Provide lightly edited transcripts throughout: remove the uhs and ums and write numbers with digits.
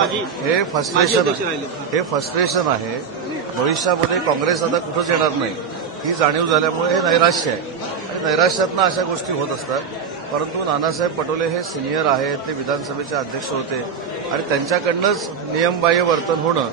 हे फ्रस्ट्रेशन आहे. भविष्यामध्ये काँग्रेस आता कुठंच येणार नाही ही जाणीव झाल्यामुळे हे नैराश्य आहे आणि नैराश्यातनं अशा गोष्टी होत असतात. परंतु नानासाहेब पटोले हे सिनियर आहेत, ते विधानसभेचे अध्यक्ष होते आणि त्यांच्याकडनंच नियमबाह्य वर्तन होणं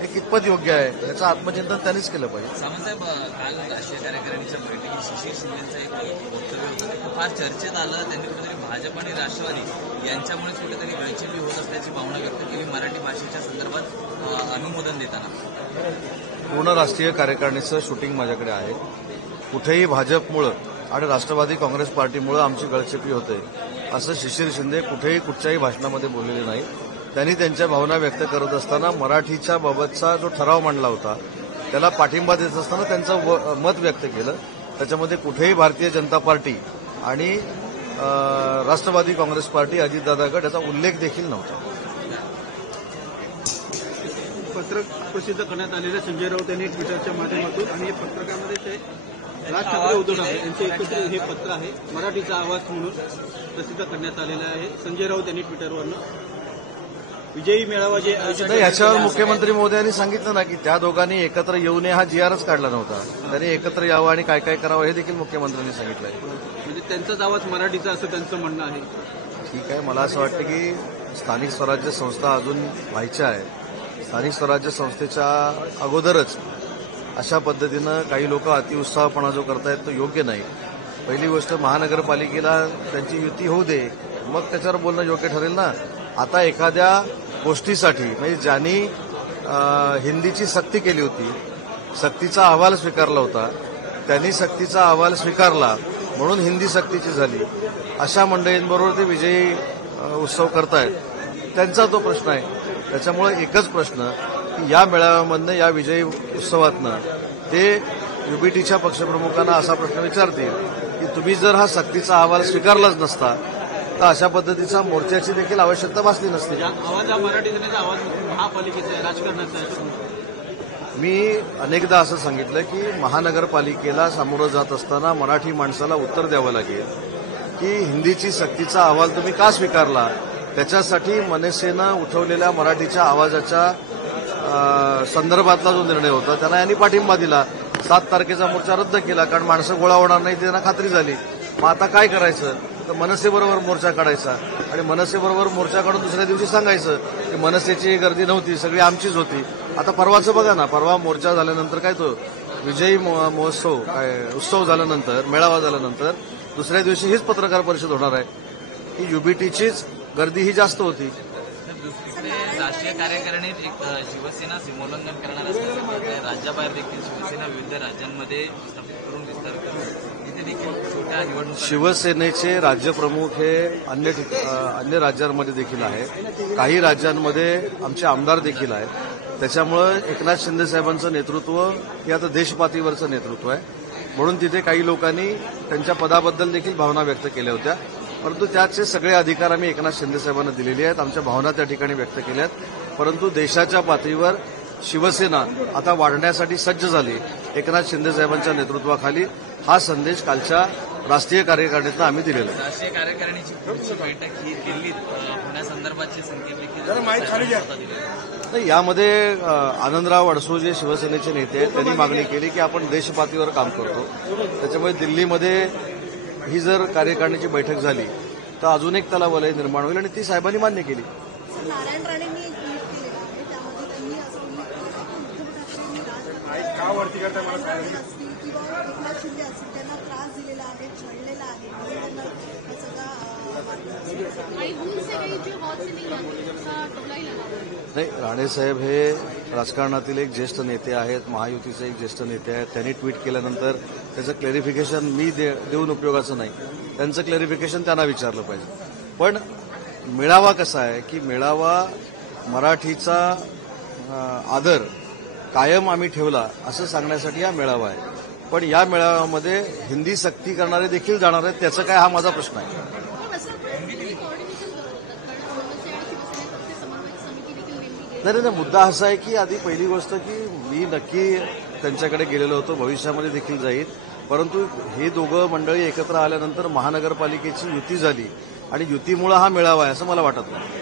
हे कितपत योग्य आहे याचं आत्मचिंतन त्यांनीच केलं पाहिजे. सामंतसाहेब, काल राष्ट्रीय कार्यकारिणीच्या बैठकीत शिशिर शिंदेचं एक वक्तव्य होतं ते फार चर्चेत आलं. त्यांनी कुठेतरी भाजप आणि राष्ट्रवादी यांच्यामुळे कुठेतरी गळचेपी होत असल्याची भावना व्यक्त केली मराठी भाषेच्या संदर्भात अनुमोदन देताना. पूर्ण राष्ट्रीय कार्यकारिणीचं शूटिंग माझ्याकडे आहे. कुठेही भाजपमुळं आणि राष्ट्रवादी काँग्रेस पार्टीमुळं आमची गळचेपी होते असं शिशिर शिंदे कुठेही कुठच्याही भाषणामध्ये बोललेले नाही. त्यांनी त्यांच्या भावना व्यक्त करत असताना मराठीच्या बाबतचा जो ठराव मांडला होता त्याला पाठिंबा देत असताना त्यांचं मत व्यक्त केलं. त्याच्यामध्ये कुठेही भारतीय जनता पार्टी आणि राष्ट्रवादी काँग्रेस पार्टी, अजितदादा गट याचा उल्लेख देखील नव्हता. पत्रक प्रसिद्ध करण्यात आलेल्या संजय राऊत यांनी ट्विटरच्या माध्यमातून आणि पत्रकामध्ये ते राज ठाकरे उद्धव ठाकरे यांचे एकत्र हे पत्र आहे, मराठीचा आवाज म्हणून प्रसिद्ध करण्यात आलेलं आहे. संजय राऊत यांनी ट्विटरवरनं विजयी मेळावा जे आयोजित याच्यावर मुख्यमंत्री महोदयांनी सांगितलं ना की त्या दोघांनी एकत्र येऊ नये, हा जीआरच काढला नव्हता. त्यांनी एकत्र यावं आणि काय काय करावं हे देखील मुख्यमंत्र्यांनी सांगितलंय. म्हणजे त्यांचाच आवाज मराठीचा असं त्यांचं म्हणणं आहे. ठीक आहे, मला असं वाटतं की स्थानिक स्वराज्य संस्था अजून व्हायच्या आहेत. स्थानिक स्वराज्य संस्थेच्या अगोदरच अशा पद्धतीनं काही लोक अतिउत्साहपणा जो करतायत तो योग्य नाही. पहिली गोष्ट, महानगरपालिकेला त्यांची युती होऊ दे, मग त्याच्यावर बोलणं योग्य ठरेल ना. आता एखाद्या गोष्टीसाठी म्हणजे ज्यांनी हिंदीची सक्ती केली होती, सक्तीचा अहवाल स्वीकारला होता, त्यांनी सक्तीचा अहवाल स्वीकारला म्हणून हिंदी सक्तीची झाली. अशा मंडळींबरोबर ते विजयी उत्सव करतायत, त्यांचा तो प्रश्न आहे. त्याच्यामुळे एकच प्रश्न की या मेळाव्यामधनं, या विजयी उत्सवातनं ते युबीटीच्या पक्षप्रमुखांना असा प्रश्न विचारतील की तुम्ही जर हा सक्तीचा अहवाल स्वीकारलाच नसता तर अशा पद्धतीचा मोर्चाची देखील आवश्यकता भासली नसती. आवाज हा मराठीचा आवाज महापालिकेचा आहे, राजकारणाचा आहे. मी अनेकदा असं सांगितलं की महानगरपालिकेला सामोरं जात असताना मराठी माणसाला उत्तर द्यावं लागेल की हिंदीची सक्तीचा अहवाल तुम्ही का स्वीकारला. त्याच्यासाठी मनसेनं उठवलेल्या मराठीच्या आवाजाच्या संदर्भातला जो निर्णय होता त्याला यांनी पाठिंबा दिला. 7 तारखेचा मोर्चा रद्द केला कारण माणसं गोळा होणार नाही त्यांना खात्री झाली. मग आता काय करायचं तर मनसेबरोबर मोर्चा काढायचा आणि मनसेबरोबर मोर्चा काढून दुसऱ्या दिवशी सांगायचं की मनसेची गर्दी नव्हती, सगळी आमचीच होती. आता परवाचं बघा ना, परवा मोर्चा झाल्यानंतर काय तो विजयी महोत्सव काय उत्सव झाल्यानंतर, मेळावा झाल्यानंतर दुसऱ्या दिवशी हीच पत्रकार परिषद होणार आहे की युबीटीचीच गर्दी ही जास्त होती. राष्ट्रीय कार्यकारिणीत एक शिवसेना सीमोल्लंघन करणार असल्याचं राज्याबाहेर देखील शिवसेना विविध राज्यांमध्ये स्थापित करून विस्तार करून इथे देखील छोट्या निवडणुका. शिवसेनेचे राज्यप्रमुख हे अन्य राज्यांमध्ये देखील आहे. काही राज्यांमध्ये आमचे आमदार देखील आहेत. त्याच्यामुळे एकनाथ शिंदे साहेबांचं नेतृत्व हे आता देशपातळीवरचं नेतृत्व आहे. म्हणून तिथे काही लोकांनी त्यांच्या पदाबद्दल देखील भावना व्यक्त केल्या होत्या. परंतु त्याचे सगळे अधिकार आम्ही एकनाथ शिंदे साहेबांना दिलेले आहेत. आमच्या भावना त्या ठिकाणी व्यक्त केल्या आहेत. परंतु देशाच्या पातळीवर शिवसेना आता वाढण्यासाठी सज्ज झाली. एकनाथ शिंदे साहेबांच्या नेतृत्वाखाली हा संदेश कालच्या राष्ट्रीय कार्यकारिणीतनं आम्ही दिलेला आहे. राष्ट्रीय कार्यकारिणीची पुढची बैठक ही दिल्लीत होण्यासंदर्भातचे संकेत नाही, यामध्ये आनंदराव अडसूळ जे शिवसेनेचे नेते आहेत त्यांनी मागणी केली की आपण देशपातळीवर काम करतो. त्याच्यामुळे दिल्लीमध्ये ही जर कार्यकारिणीची बैठक झाली तर अजून एक त्याला वलय निर्माण होईल आणि ती साहेबांनी मान्य केली. नारायण राणेंनी एक ट्विट केलेलं आहे, त्यामध्ये त्यांनी असं उल्लेख केला की उद्धव ठाकरे असतील किंवा एकनाथ शिंदे असतील त्यांना त्रास दिलेला आहे, छळलेला आहे, नाही. राणेसाहेब हे राजकारणातील एक ज्येष्ठ नेते आहेत, महायुतीचे एक ज्येष्ठ नेते आहेत. त्यांनी ट्विट केल्यानंतर त्याचं क्लॅरिफिकेशन मी देऊन उपयोगाचं नाही. त्यांचं क्लॅरिफिकेशन त्यांना विचारलं पाहिजे. पण मेळावा कसा आहे की मेळावा मराठीचा आदर कायम आम्ही ठेवला असं सांगण्यासाठी हा मेळावा आहे. पण या मेळाव्यामध्ये हिंदी सक्ती करणारे देखील जाणार आहेत, त्याचा काय हा माझा प्रश्न आहे. नाही, मुद्दा असा आहे की आधी पहिली गोष्ट की मी नक्की त्यांच्याकडे गेलेलो होतो, भविष्यामध्ये देखील जाईल. परंतु हे दोघं मंडळी एकत्र आल्यानंतर महानगरपालिकेची युती झाली आणि युतीमुळे हा मेळावा आहे असं मला वाटत नाही.